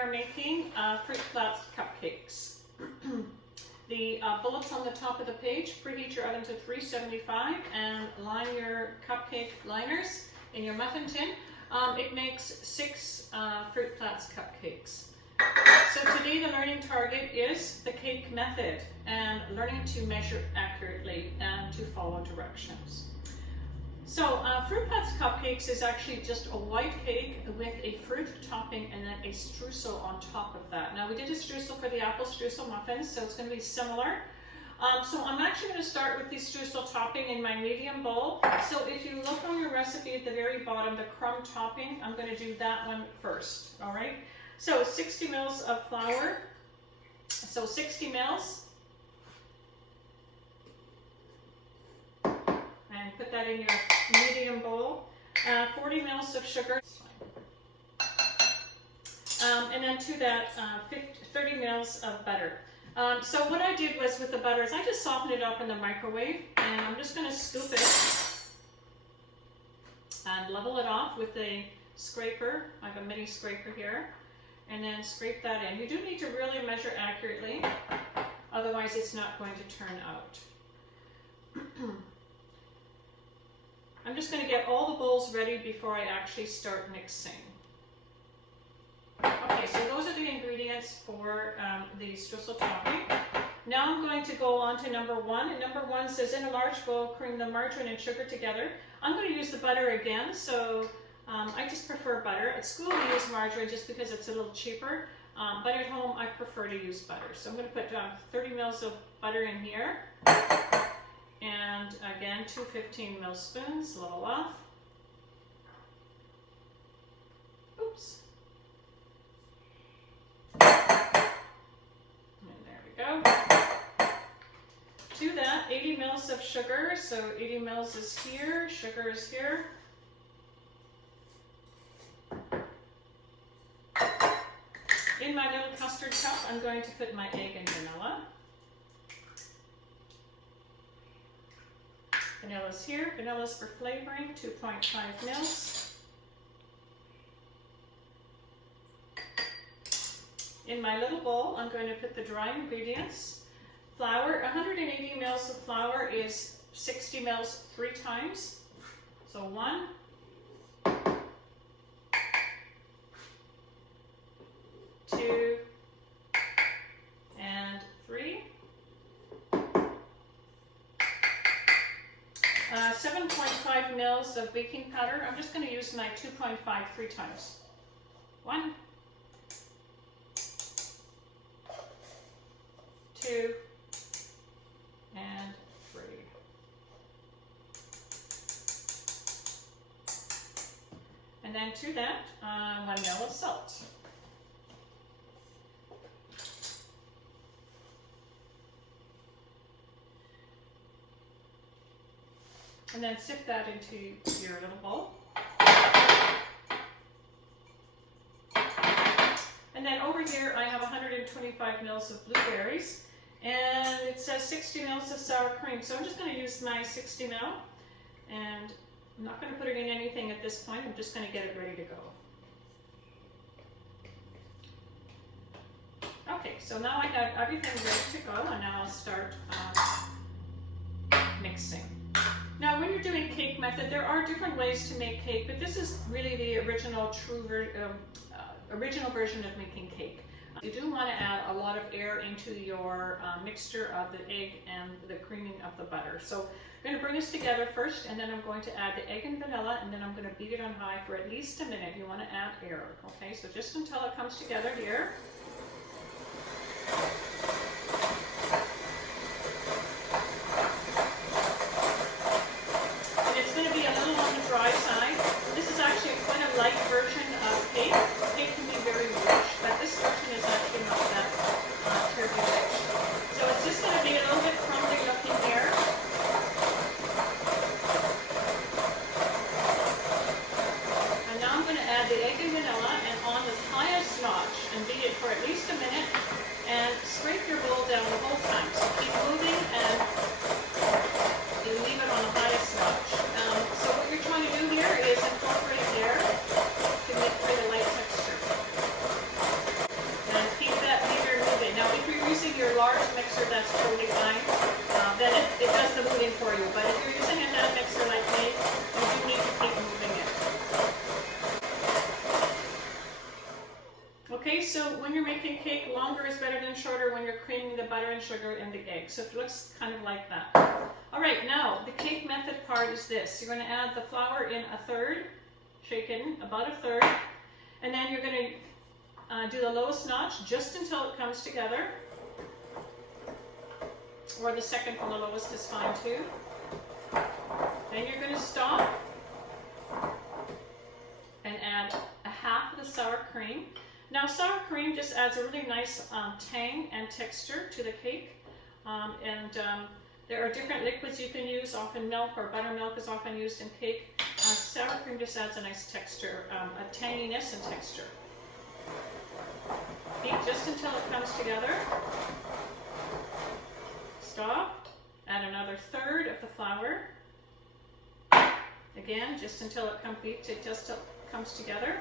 are making fruit Platz cupcakes. The bullets on the top of the page: preheat your oven to 375 and line your cupcake liners in your muffin tin. It makes 6 fruit Platz cupcakes. So today the learning target is the cake method and learning to measure accurately and to follow directions. So fruit Platz cupcakes is actually just a white cake with a fruit topping and then a streusel on top of that. Now we did a streusel for the apple streusel muffins, so it's going to be similar. So I'm actually going to start with the streusel topping in my medium bowl. So if you look on your recipe at the very bottom, the crumb topping, I'm going to do that one first. All right. So 60 mils of flour. So 60 mils. And put that in your medium bowl. 40 mils of sugar. And then to that 30 mils of butter. So what I did was with the butter is I just softened it up in the microwave, and I'm just going to scoop it and level it off with a scraper. I have a mini scraper here, and then scrape that in. You do need to really measure accurately, otherwise it's not going to turn out. I'm just going to get all the bowls ready before I actually start mixing. Okay, so those are the ingredients for the streusel topping. Now I'm going to go on to number 1. And number 1 says, in a large bowl, cream the margarine and sugar together. I'm going to use the butter again, so I just prefer butter. At school we use margarine just because it's a little cheaper, but at home I prefer to use butter. So I'm going to put 30 mils of butter in here. And again, 2 15 ml spoons, level off. Oops. Go. To that, 80 mils of sugar, so 80 mils is here, sugar is here. In my little custard cup, I'm going to put my egg and vanilla. Vanilla's here, vanilla's for flavoring, 2.5 mils. In my little bowl, I'm going to put the dry ingredients. Flour, 180 mils of flour is 60 mils 3 times. So 1, 2, and 3. 7.5 mils of baking powder. I'm just going to use my 2.5 3 times. 1, 2, and 3. And then to that, 1 ml of salt. And then sift that into your little bowl. And then over here I have 125 mils of blueberries. And it says 60 mils of sour cream. So I'm just going to use my 60 ml. And I'm not going to put it in anything at this point. I'm just going to get it ready to go. Okay, so now I have everything ready to go. And now I'll start mixing. Now when you're doing cake method, there are different ways to make cake. But this is really the original original version of making cake. You do want to add a lot of air into your mixture of the egg and the creaming of the butter. So I'm going to bring this together first, and then I'm going to add the egg and vanilla, and then I'm going to beat it on high for at least a minute. You want to add air, okay? So just until it comes together here. And it's going to be a little on the dry side. This is actually quite a light version of cake. Cake can be very rich, but this version is actually not that terribly rich. So it's just going to be a little bit crumbly looking here. And now I'm going to add the egg and vanilla and on the highest notch and beat it for at least a minute and spray mixer, that's totally fine. Then it does the moving for you. But if you're using a hand mixer like me, you do need to keep moving it. Okay, so when you're making cake, longer is better than shorter when you're creaming the butter and sugar and the egg. So it looks kind of like that. All right, now the cake method part is this. You're going to add the flour in a third, shaken about a third, and then you're going to do the lowest notch just until it comes together. Or the second from the lowest is fine too. Then you're going to stop and add a half of the sour cream. Now sour cream just adds a really nice tang and texture to the cake. There are different liquids you can use, often milk or buttermilk is often used in cake. Sour cream just adds a nice texture, a tanginess and texture. Heat just until it comes together. Stop, add another third of the flour. Again, just until it comes together.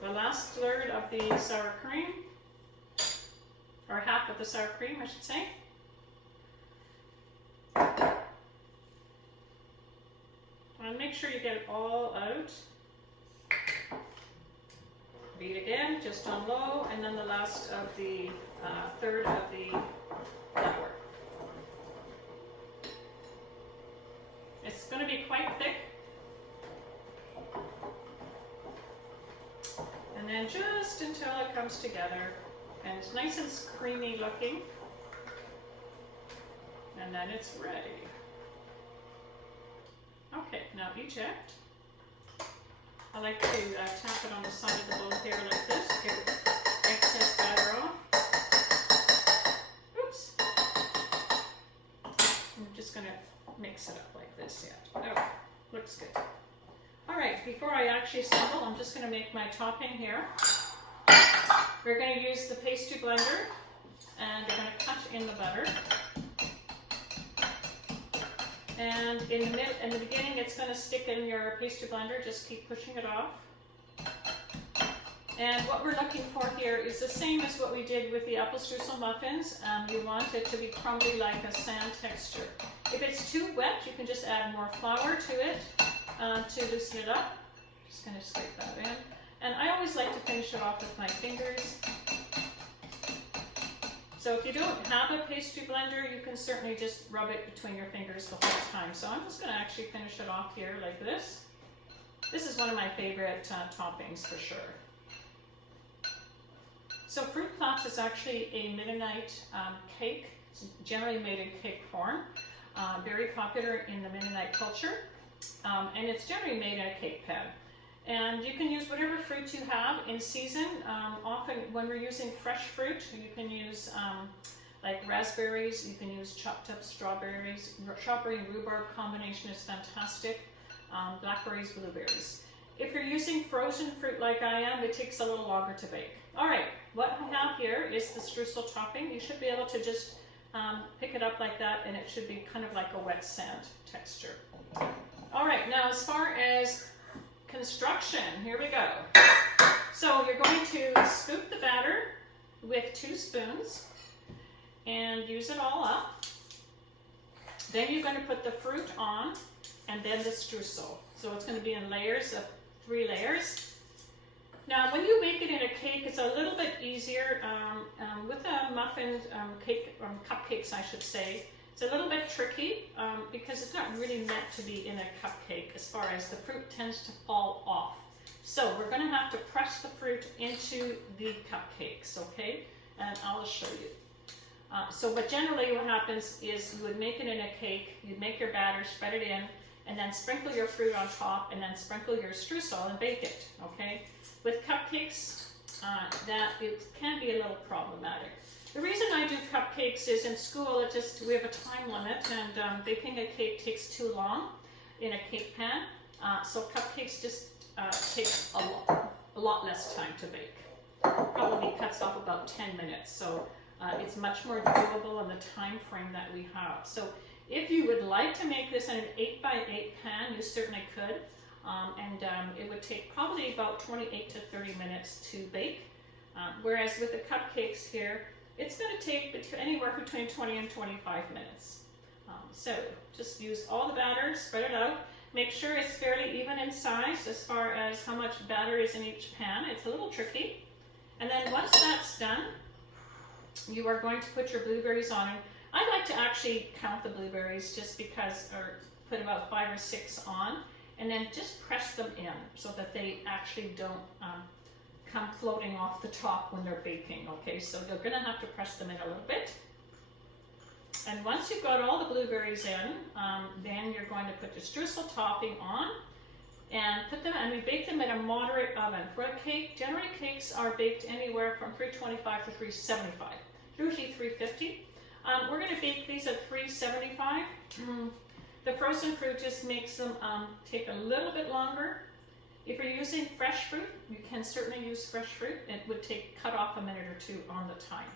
The last third of the sour cream, or half of the sour cream, I should say. And make sure you get it all out. Beat again, just on low, and then the last of the third of the flour. It's going to be quite thick. And then just until it comes together, and it's nice and creamy looking, and then it's ready. Okay, now eject. I like to tap it on the side of the bowl here like this, get excess batter off. Oops. I'm just going to mix it up like this yet. Oh, looks good. Alright, before I actually assemble, I'm just going to make my topping here. We're going to use the pastry blender, and we're going to cut in the butter. And in the beginning, it's going to stick in your pastry blender. Just keep pushing it off. And what we're looking for here is the same as what we did with the apple streusel muffins. You want it to be crumbly like a sand texture. If it's too wet, you can just add more flour to it to loosen it up. Just going to scrape that in. And I always like to finish it off with my fingers. So if you don't have a pastry blender, you can certainly just rub it between your fingers the whole time. So I'm just going to actually finish it off here like this. This is one of my favorite toppings for sure. So fruit Platz is actually a Mennonite cake. It's generally made in cake form. Very popular in the Mennonite culture. And it's generally made in a cake pan. And you can use whatever fruit you have in season. Often when we're using fresh fruit, you can use like raspberries, you can use chopped up strawberries. Strawberry and rhubarb combination is fantastic. Blackberries, blueberries. If you're using frozen fruit like I am, it takes a little longer to bake. All right, what I have here is the streusel topping. You should be able to just pick it up like that, and it should be kind of like a wet sand texture. All right, now as far as construction, here we go. So you're going to scoop the batter with 2 spoons and use it all up. Then you're going to put the fruit on and then the streusel. So it's going to be in layers of 3 layers. Now when you make it in a cake, it's a little bit easier. With a muffin cake, cupcakes I should say, it's a little bit tricky because it's not really meant to be in a cupcake as far as the fruit tends to fall off. So we're going to have to press the fruit into the cupcakes, okay? And I'll show you. But generally what happens is you would make it in a cake, you'd make your batter, spread it in, and then sprinkle your fruit on top, and then sprinkle your streusel and bake it, okay? With cupcakes, that it can be a little problematic. The reason I do cupcakes is in school we have a time limit, and baking a cake takes too long in a cake pan. So cupcakes just takes a lot less time to bake. Probably cuts off about 10 minutes. So it's much more doable in the time frame that we have. So if you would like to make this in an 8x8 pan, you certainly could. It would take probably about 28 to 30 minutes to bake. Whereas with the cupcakes here, it's going to take anywhere between 20 and 25 minutes. So just use all the batter, spread it out. Make sure it's fairly even in size as far as how much batter is in each pan. It's a little tricky. And then once that's done, you are going to put your blueberries on. And I like to actually count the blueberries just because, or put about 5 or 6 on, and then just press them in so that they actually don't come floating off the top when they're baking. Okay, so you're going to have to press them in a little bit. And once you've got all the blueberries in, then you're going to put your streusel topping on and put them, and we bake them in a moderate oven. For a cake, generally cakes are baked anywhere from 325 to 375, usually 350. We're going to bake these at 375. The frozen fruit just makes them take a little bit longer. If you're using fresh fruit, you can certainly use fresh fruit. It would cut off a minute or two on the time.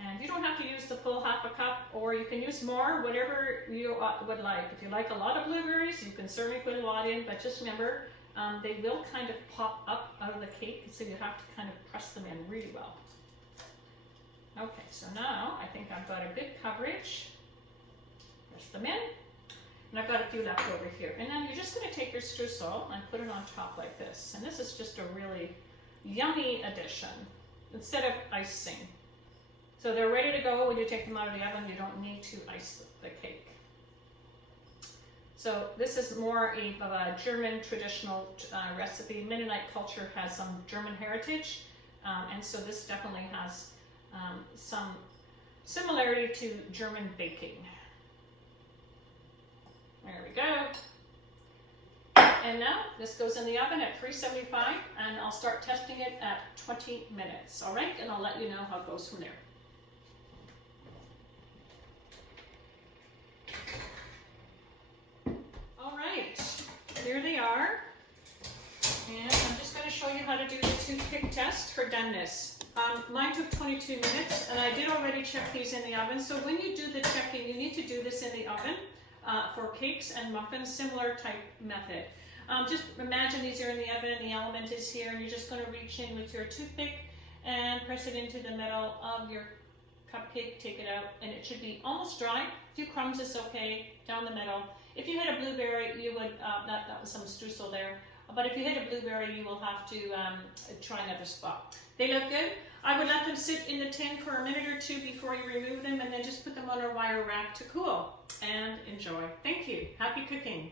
And you don't have to use the full half a cup, or you can use more, whatever you would like. If you like a lot of blueberries, you can certainly put a lot in, but just remember, they will kind of pop up out of the cake, so you have to kind of press them in really well. Okay, so now I think I've got a good coverage. Press them in. And I've got a few left over here. And then you're just going to take your streusel and put it on top like this. And this is just a really yummy addition instead of icing. So they're ready to go when you take them out of the oven. You don't need to ice the cake. So this is more of a German traditional recipe. Mennonite culture has some German heritage. And so this definitely has some similarity to German baking. There we go. And now this goes in the oven at 375, and I'll start testing it at 20 minutes. All right, and I'll let you know how it goes from there. All right, here they are. And I'm just going to show you how to do the toothpick test for doneness. Mine took 22 minutes, and I did already check these in the oven. So when you do the checking, you need to do this in the oven. For cakes and muffins, similar type method. Just imagine these are in the oven and the element is here, and you're just going to reach in with your toothpick and press it into the middle of your cupcake, take it out, and it should be almost dry. A few crumbs is okay, down the middle. If you had a blueberry, you would, that was some streusel there, but if you had a blueberry, you will have to try another spot. They look good. I would let them sit in the tin for a minute or two before you remove them, and then just put them on a wire rack to cool and enjoy. Thank you. Happy cooking.